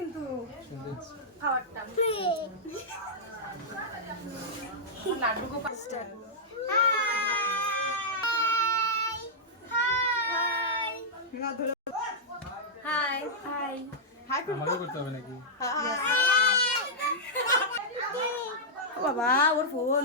কিন্তু খাবারটা লাড্ডু গো পাঁচটা হাই হাই হাই আমাকে করতে হবে নাকি বাবা ওর ফোন